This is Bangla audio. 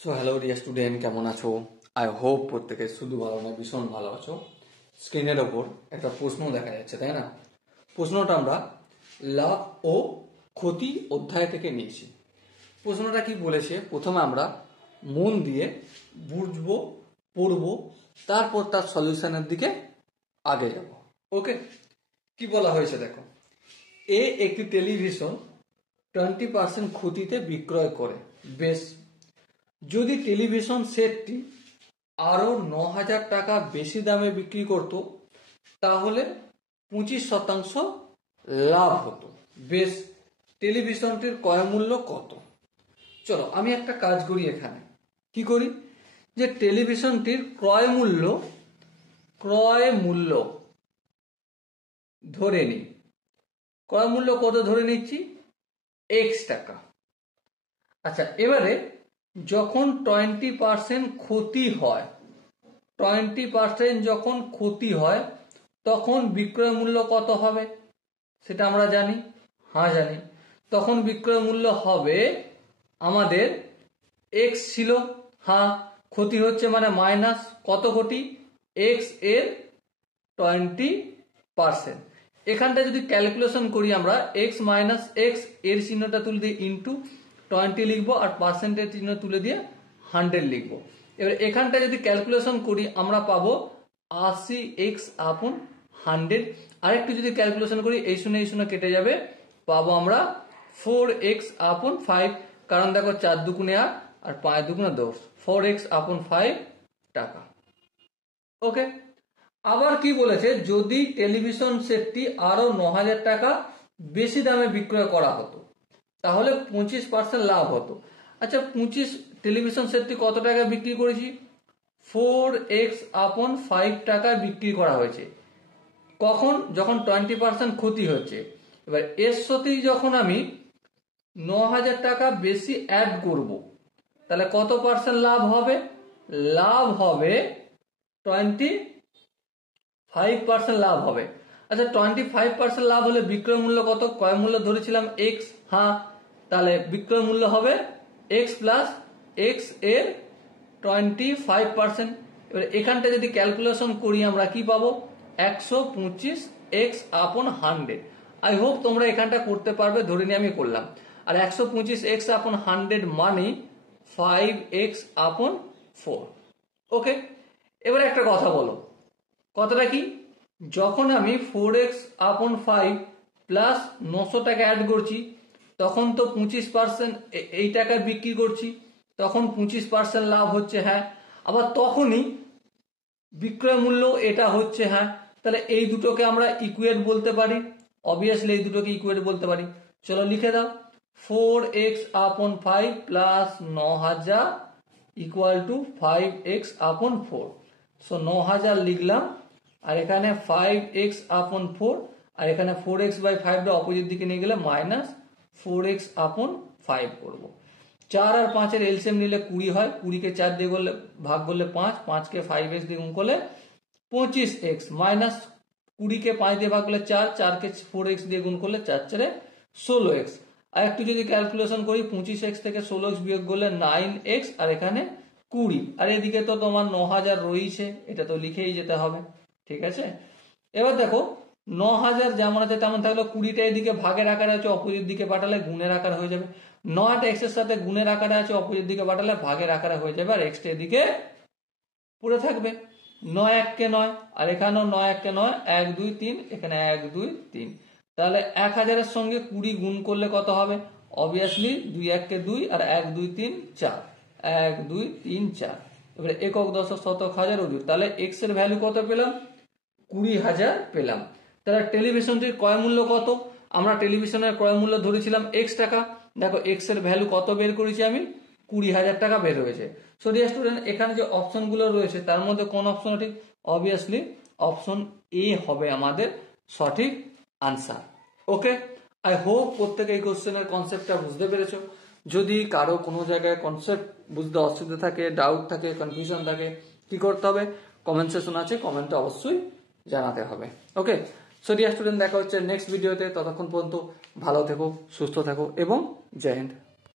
সো হ্যালো ডিয়ার স্টুডেন্ট, কেমন আছো? আই হোপ প্রত্যেকে শুধু ভালো নয়, ভীষণ ভালো আছো। স্ক্রিনের ওপর একটা প্রশ্ন দেখা যাচ্ছে, তাই না? প্রশ্নটা আমরা লাভ ও ক্ষতি অধ্যায় থেকে নিয়েছি। প্রশ্নটা কি বলেছে, প্রথমে আমরা মন দিয়ে বুঝবো, পড়বো, তারপর তার সলিউশনের দিকে আগে যাব। ওকে, কি বলা হয়েছে দেখো। একটি টেলিভিশন 20% ক্ষতিতে বিক্রয় করে। বেশ, যদি টেলিভিশন সেটটি আরও 9,000 টাকা বেশি দামে বিক্রি করত, তাহলে 25% লাভ হতো। বেশ, টেলিভিশনটির ক্রয় মূল্য কত? চলো আমি একটা কাজ করি, এখানে কি করি, যে টেলিভিশনটির ক্রয় মূল্য ধরে নিই। ক্রয় মূল্য কত ধরে নিচ্ছি? X টাকা। আচ্ছা, এবারে যখন 20% ক্ষতি হয়, 20% যখন ক্ষতি হয়, তখন বিক্রয় মূল্য কত হবে সেটা আমরা জানি। হ্যাঁ জানি। তখন বিক্রয় মূল্য হবে আমাদের X ছিল, হ্যাঁ ক্ষতি হচ্ছে মানে মাইনাস কত কোটি, X এর 20%। এখানটা যদি ক্যালকুলেশন করি আমরা, X মাইনাস X এর চিহ্নটা তুলে দিয়ে ইন্টু 20 লিখবো, আর পার্সেন্টের চিহ্ন তুলে দিয়ে 100 লিখবো। এবার এখানটা যদি ক্যালকুলেশন করি আমরা পাবো 80x/100। আরেকটু যদি ক্যালকুলেশন করি, এই শূন্য কেটে যাবে, পাবো আমরা 4x/5। কারণ দেখো 4 দুগুণে 8 আর 5 দুগুণে 10, 4x/5 টাকা। ওকে, আবার কি বলেছে, যদি টেলিভিশন সেটটি আরো 9,000 টাকা বেশি দামে বিক্রয় করা হতো, তাহলে 25% লাভ হতো। আচ্ছা, টেলিভিশন সেটটি কত টাকায় বিক্রি করেছি? 4x/5 টাকায় বিক্রি করা হয়েছে। কখন? যখন 20% ক্ষতি হচ্ছে। এবার এর সাথেই যখন আমি 9,000 টাকা বেশি অ্যাড করব, তাহলে কত পার্সেন্ট লাভ হবে? লাভ হবে 25% লাভ হবে। আচ্ছা, 25% লাভ হলে বিক্রয় মূল্য কত? ক্রয় মূল্য ধরেছিলাম X, হ্যাঁ, তাহলে বিক্রয় মূল্য হবে X প্লাস X এর 25%। এবার এখানটা যদি ক্যালকুলেশন করি আমরা কি পাবো? 125x/100। আই হোপ তোমরা এখানটা করতে পারবে, ধরে নিয়ে আমি করলাম। আর 125x/100 মানে 5x/4। ওকে, এবার একটা কথা বলো, কথাটা কি? যখন আমি 4x/5 প্লাস 900 টাকা অ্যাড করছি, তখন তো 25% এই টাকায় বিক্রি করছি, তখন 25% লাভ হচ্ছে, হ্যাঁ। আবার তখনই বিক্রয় মূল্য এটা হচ্ছে, হ্যাঁ। তাহলে এই দুটোকে আমরা ইকুয়েট বলতে পারি, অবভিয়াসলি এই দুটোকে ইকুয়েট বলতে পারি। চলো লিখে দাও, 4x/5 plus 9,000 equal to 5x/4। So 9,000 লিখলাম, আর এখানে 5x/4, আর এখানে 4x/5 অপোজিট দিকে নিয়ে গেলে মাইনাস 4x/5 করব। 4 আর 5 এর এলসিএম নিলে 20 হয়, 20 কে 4 দিয়ে ভাগ করলে 5, 5 কে 5x দিয়ে গুণ করলে 25x, মাইনাস 20 কে 5 দিয়ে ভাগ করলে 4, 4 কে 4x দিয়ে গুণ করলে 4 4 16x। আর একটু যদি ক্যালকুলেশন করি, 25x থেকে 16x বিয়োগ করলে 9x, আর এখানে 20, আর এদিকে তো তোমার 9,000 রয়েছে, এটা তো লিখেই যেতে হবে। ঠিক আছে, এবার দেখো 9,000 যেমন আছে তেমন থাকলো, 20টা এদিকে ভাগের আকারে আছে, অপোজিট দিকে পাঠালে গুণের আকার হয়ে যাবে। 9টা x এর সাথে গুণের আকারে আছে, অপোজিট দিকে পাঠালে ভাগের আকারে হয়ে যাবে, আর এক্সটা এদিকে পড়ে থাকবে। 9 1 কে 9, আর এখানেও 9 1 কে 9, 1 2 3, এখানে 1 2 3। তাহলে 1000 এর সঙ্গে 20 গুণ করলে কত হবে? অবভিয়াসলি 2 1 কে 2, আর 1 2 3 4, 1 2 3 4। এবারে একক দশক শতক হাজার অযুত, তাহলে x এর ভ্যালু কত পেলাম? 20,000 পেলাম। তাহলে টেলিভিশনটির ক্রয় মূল্য কত? আমরা টেলিভিশনের ক্রয় মূল্য ধরেছিলাম X টাকা। দেখো X এর ভ্যালু কত বের করেছি আমি? 20,000 টাকা বের হয়েছে। সো ডিয়ার স্টুডেন্ট, এখানে যে অপশনগুলো রয়েছে তার মধ্যে কোন অপশন ঠিক? অবভিয়াসলি অপশন এ হবে আমাদের সঠিক আনসার। ওকে, আই হোপ প্রত্যেকে এই কোশ্চেনের কনসেপ্টটা বুঝতে পেরেছো। যদি কারো কোনো জায়গায় কনসেপ্ট বুঝতে অসুবিধা থাকে, ডাউট থাকে, কনফিউশন থাকে, কি করতে হবে? কমেন্ট সেকশন আছে, কমেন্টে অবশ্যই জানাতে হবে। ওকে, সো ডিয়ার স্টুডেন্ট, দেখা হচ্ছে নেক্সট ভিডিওতে। ততক্ষণ পর্যন্ত ভালো থেকো, সুস্থ থাকো এবং জয় হিন্দ।